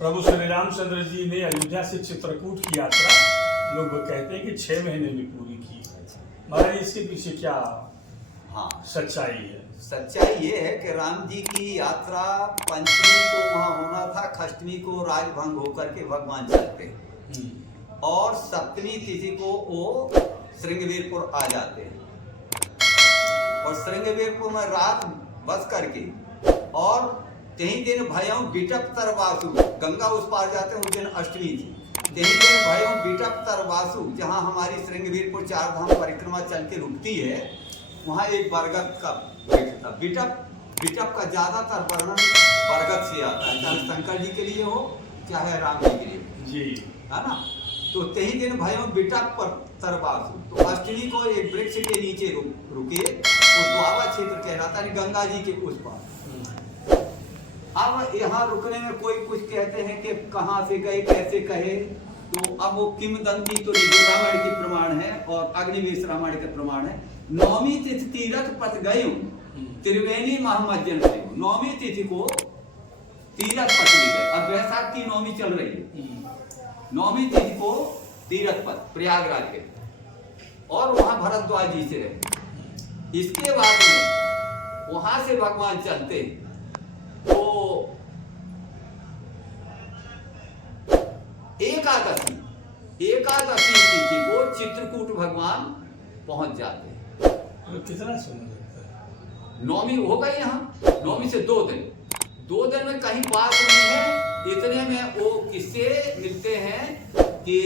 प्रभु श्री रामचंद्र जी ने अयोध्या से चित्रकूट की यात्रा लोग कहते हैं कि 6 महीने में पूरी की। महाराज इसके पीछे क्या सच्चाई है? सच्चाई ये है कि राम जी की यात्रा पंचमी को वहाँ होना था, खष्टमी को राजभंग होकर के भगवान चलते और सप्तमी तिथि को वो श्रृंगवीरपुर आ जाते हैं और श्रृंगवीरपुर में रात बस करके और 3 दिन भयों बिटप तरवासु, गंगा उस पार जाते हैं, उस दिन अष्टमी थी। 3 दिन भयों बिटप तरवासु, जहाँ हमारी श्रृंगवीरपुर 4 धाम परिक्रमा चल के रुकती है, वहाँ एक बरगद का वृक्ष था। बिटप का ज्यादातर वर्णन बरगद से आता है, चाहे शंकर जी के लिए हो चाहे राम जी के लिए जी, है ना। तो 3 दिन भयों बिटप पर तरवासु, तो अष्टमी को एक वृक्ष के नीचे रुके, वो द्वारा क्षेत्र कहलाता है, गंगा जी के उस पार। अब यहाँ रुकने में कोई कुछ कहते हैं कि कहाँ से गए, कैसे कहे, तो अब वो किंवदंती तो रामायण की प्रमाण है और अग्निवेश रामायण का प्रमाण है। 9वीं तिथि तीरथ पथ गए त्रिवेणी महामज्जन से, 9वीं तिथि को तीरथ पथ में गए। अब वैशाख की 9वीं चल रही है, 9वीं तिथि को तीरथ पथ प्रयागराज गए और वहां भरद्वाज जी से रहे। इसके बाद में वहां से भगवान चलते तो एकादशी तिथि को चित्रकूट भगवान पहुंच जाते हैं। तो कितना समय लगता है? 9वीं हो गई यहाँ, 9वीं से 2 दिन में कहीं बात नहीं है। इतने में वो किससे मिलते हैं कि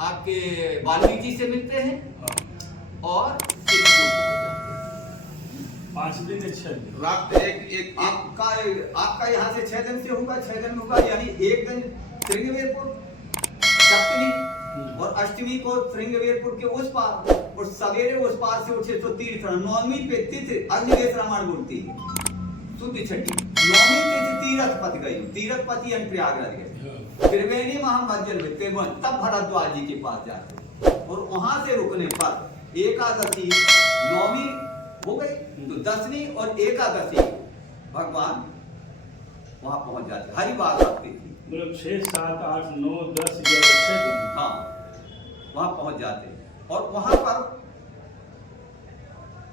आपके वाल्मीकि जी से मिलते हैं और 5 दिन 6 दिन रात एक आपका यहाँ से 6 दिन से होगा, 6 दिन होगा, यानी 1 दिन श्रृंगवीरपुर सप्तमी और अष्टमी को श्रृंगवीरपुर के उस पार और सवेरे उस पार से उठे तो तीर्थ। 9वीं पे तिथि अग्निवेश रामायण बोलती है शुद्ध छठी। 9वीं तिथि तीरथ पथ गई, तीरथ पथ यानी प्रयागराज गए, त्रिवेणी महामज्जन में, तब भरद्वाज जी के पास जाते और वहां से रुकने पर एकादशी 9वीं हो गई, तो 10वीं और एकादशी भगवान वहां पहुंच जाते। हरी बात आपकी थी, मतलब 6, 7, 8, 9, 10, 11, 6 दिन हाँ वहां पहुंच जाते और वहां पर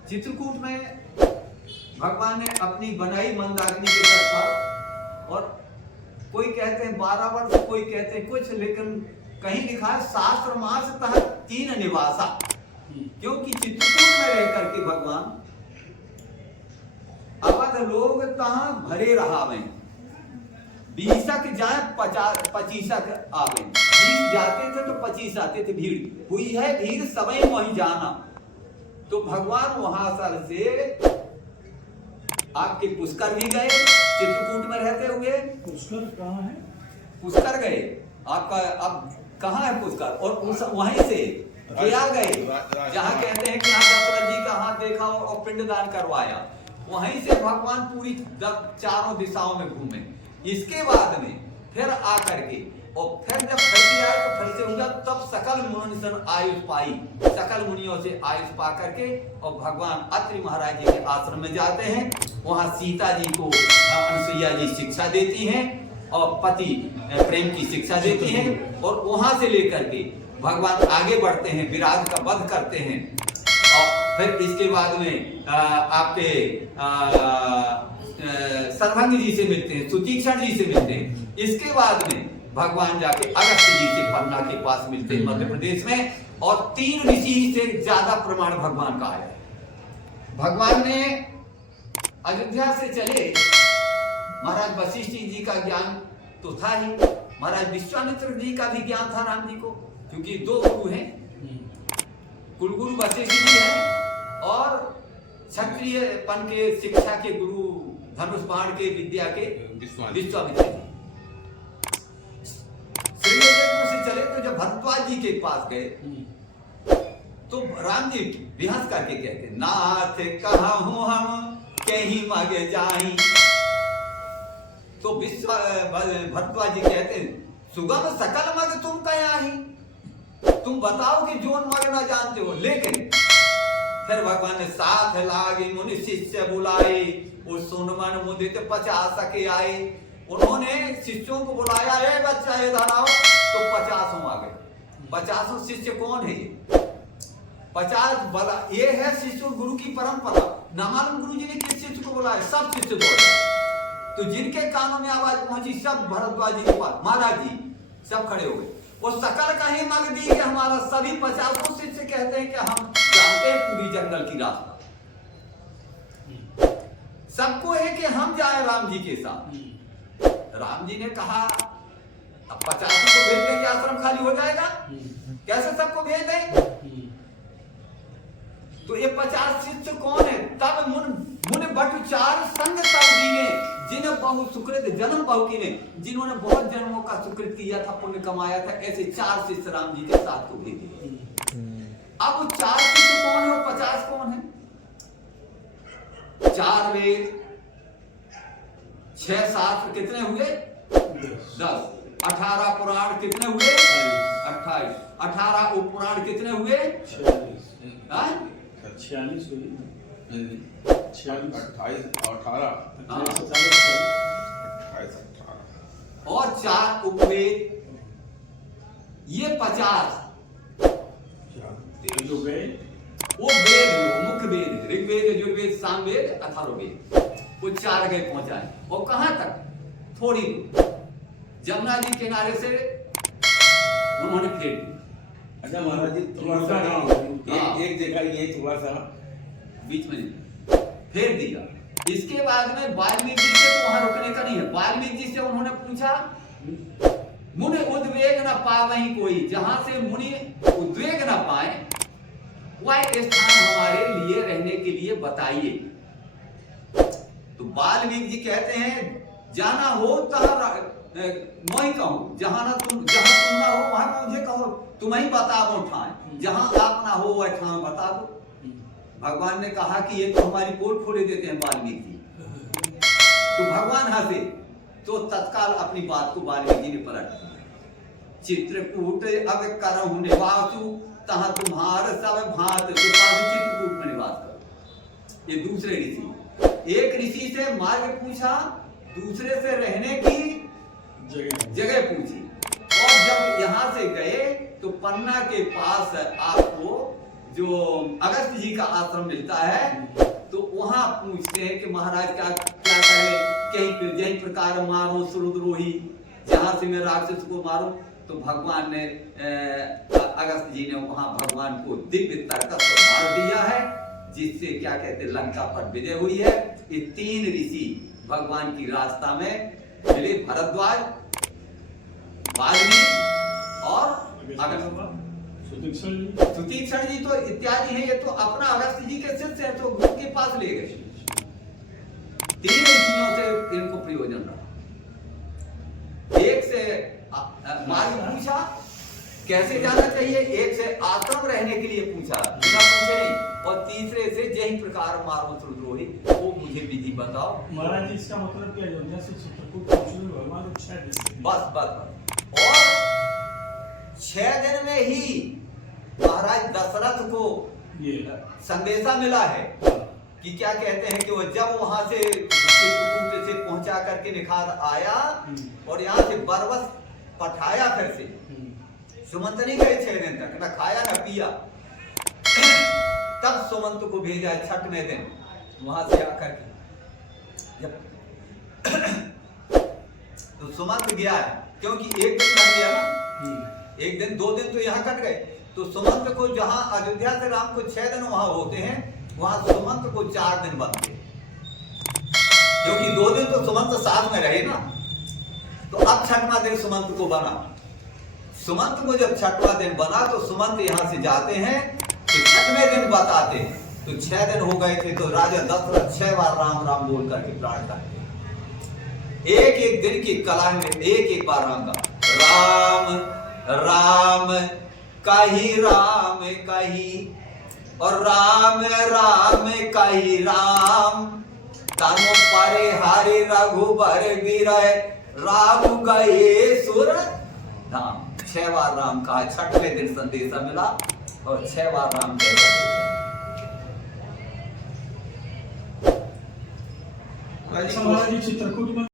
चित्रकूट में भगवान ने अपनी बनाई मंदाकिनी के तट पर, और कोई कहते हैं 12 वर्ष, कोई कहते हैं कुछ, लेकिन कहीं लिखा है शास्त्र मास तह 3 निवासा, क्योंकि चित्रकूट में रह करके भगवान अवध लोग तहां भरे रहावे, 20 जाए 25 आवे, 20 जाते थे तो 25 आते थे, भीड़ हुई है भीड़ समय वहीं जाना। तो भगवान वहां सर से आपके पुष्कर भी गए, चित्रकूट में रहते हुए। पुष्कर कहाँ है? पुष्कर गए आपका, अब कहाँ है पुष्कर, और वहीं से गया गए जहाँ कहते हैं कि यहाँ दशरथ जी का हाथ देखा और पिंडदान करवाया, वहीं से भगवान पूरी 4 दिशाओं में घूमे। इसके बाद में फिर आकर के और फिर जब फिर से आए तो फिर से हुआ, तब सकल मुनि आयुष पाई, सकल मुनियों से आयुष पा करके और भगवान अत्रि महाराज जी के आश्रम में जाते हैं। वहां सीता जी को अनुसुईया जी शिक्षा देती हैं और पति प्रेम की शिक्षा देती हैं, और वहां से लेकर के भगवान आगे बढ़ते हैं, विराट का वध करते हैं। और फिर इसके बाद में आपके सर्वंग जी से मिलते हैं, सुतीक्षण जी से मिलते हैं। इसके बाद में भगवान जाके अगस्त्य जी से पन्ना के पास मिलते हैं मध्य प्रदेश में, और 3 ऋषि से ज्यादा प्रमाण भगवान का आया। भगवान ने अयोध्या से चले, महाराज वशिष्ठ जी का ज्ञान तो था ही, महाराज विश्वामित्र जी का भी ज्ञान था राम जी को, क्योंकि 2 गुरु हैं, कुलगुरु वशिष्ठ जी हैं और क्षत्रिय पन के शिक्षा के गुरु धनुष बाण के विद्या के विश्वामित्र जी। श्रीनगर से चले तो जब भरद्वाज जी के पास गए तो राम जी विहंस करके कहते, नाथ कहूं हम कहीं मगे जाई, तो भरद्वाज जी कहते, सुगम सकल मग तुम कया ही, तुम बताओ कि जोन मग ना जानते हो। लेकिन फिर भगवान ने साथ लागे मुनि शिष्य बुलाए, और सुन मन मुदित 50 के आए, उन्होंने शिष्यों को बुलाया, ए बच्चा इधर आओ, तो 50 आ गए। 50 शिष्य कौन है ये? 50 बला, ये है शिष्य गुरु की परंपरा। न मालूम गुरु जी ने किस शिष्य को बुलाया, सब शिष्य दौड़े। तो जिनके कानों में आवाज पहुंची, सब भरद्वाज जी के पास, महाराज जी सब खड़े हो गए। वो सकल कहीं मग दी कि हमारा सभी 50 शिष्य कहते हैं कि हम जानते हैं पूरी जंगल की रास्ता, सबको है कि हम जाए राम जी के साथ। राम जी ने कहा अब 50 को भेज देंगे, आश्रम खाली हो जाएगा, कैसे सबको भेज दें? तो ये 50 शिष्य कौन है? तब मुन बट चार संग सब दीने, जिन्हें बहु सुकृत जन्म बहु की ने, जिन्होंने बहुत जन्मों का सुकृत किया था, पुण्य कमाया था, ऐसे 4 शिष्य राम जी के साथ को भेजे। अब वो 4 शिष्य कौन है और 50 कौन है? 4 वेद, 6 शास्त्र कितने हुए? 10। 18 पुराण कितने हुए? 28। 18 उपपुराण कितने हुए? 46 हुई। और 4 उपवेद, ये 50 जो गए वो वेद है, मुख्य वेद है, ऋग्वेद, यजुर्वेद, सामवेद, अथर्ववेद, वो 4 गए पहुंचाए। और कहां तक? थोड़ी दूर, जमुना जी किनारे से उन्होंने फेर दी। अच्छा महाराज जी, थोड़ा सा एक जगह ये थोड़ा सा बीच में फेर दिया। इसके बाद में वाल्मीकि जी से तो वहां रुकने का नहीं है। वाल्मीकि जी से उन्होंने पूछा, मुनि उद्वेग न पावहीं कोई, जहां से मुनि उद्वेग न पाए वह स्थान हमारे लिए रहने के लिए बताइए। तो वाल्मीकि जी कहते हैं, जाना हो तहाँ मैं ही कहूं, जहां तुम ना हो वहां मुझे कहो, तुम ही बता दो ठान, जहां आप ना हो वह ठान बता दो। भगवान ने कहा कि ये तो हमारी पोल फोड़े देते हैं वाल्मीकि जी। तो भगवान हंसे, तो तत्काल अपनी बात को वाल्मीकि जी ने पलट दिया। चित्रकूट अब करहु निवासु, तहां तुम्हार सब भांत, तो चित्रकूट में निवास करो। ये दूसरे ऋषि, एक ऋषि से मार्ग पूछा, दूसरे से रहने की जगह पूछी। और जब यहां से गए तो पन्ना के पास आपको जो अगस्त जी का आश्रम मिलता है, तो वहां पूछते हैं कि महाराज क्या करें, कहीं जय प्रकार मारो सुरुद्रोही, जहां से मैं राक्षस को मारूं। तो भगवान ने अगस्त जी ने वहां भगवान को दिव्य तर्कस मार दिया है, जिससे क्या कहते हैं लंका पर विजय हुई है। ये 3 ऋषि भगवान की रास्ता में मिले, भरद्वाज, वाल्मीकि और अगस्त। सुतीक्षण जी तो इत्यादि है, ये तो अपना अगस्त जी के शिष्य है, तो गुरु के पास ले गए। 3 ऋषियों से इनको प्रयोजन रहा। एक से मार्ग पूछा कैसे जाना चाहिए, एक से आश्रम रहने के लिए पूछा बिना पूछे नहीं, और तीसरे से जय प्रकार मारो सुरुद्रोही, वो मुझे विधि बताओ। महाराज जी इसका मतलब क्या, अयोध्या से चित्रकूट पहुंचे भगवान को 6 दिन। बस। और 6 दिन में ही महाराज दशरथ को संदेशा मिला है कि क्या कहते हैं कि वो जब वहां से चित्रकूट से पहुंचा करके निखात आया और यहाँ से बरबस पठाया, फिर से सुमंत नहीं गए 6 दिन तक, न खाया न पिया। तब सुमंत को भेजा 6वें दिन वहां से आकर के। जब तो सुमंत गया है, क्योंकि एक दिन कट गया ना, 1 दिन 2 दिन तो यहाँ कट गए। तो सुमंत को जहां अयोध्या से राम को 6 दिन वहां होते हैं, वहां सुमंत को 4 दिन बनते, क्योंकि 2 दिन तो सुमंत साथ में रहे ना। तो अब 6वां दिन सुमंत को बना। सुमंत को जब 6वां दिन बना तो सुमंत यहां से जाते हैं, तो 6वें दिन बताते हैं। तो 6 दिन हो गए थे, तो राजा दशरथ 6 बार राम राम बोल करके प्राण करते। एक दिन की कला में एक बार राम का राम राम कही राम कही, और राम राम कही राम, तनु परे हरि रघुबर विरह, राम गए सुर धाम। 6 बार राम कहा, 6वें दिन संदेशा मिला और 6 बार राम कहते। अच्छा महाराज जी, चित्रकूट में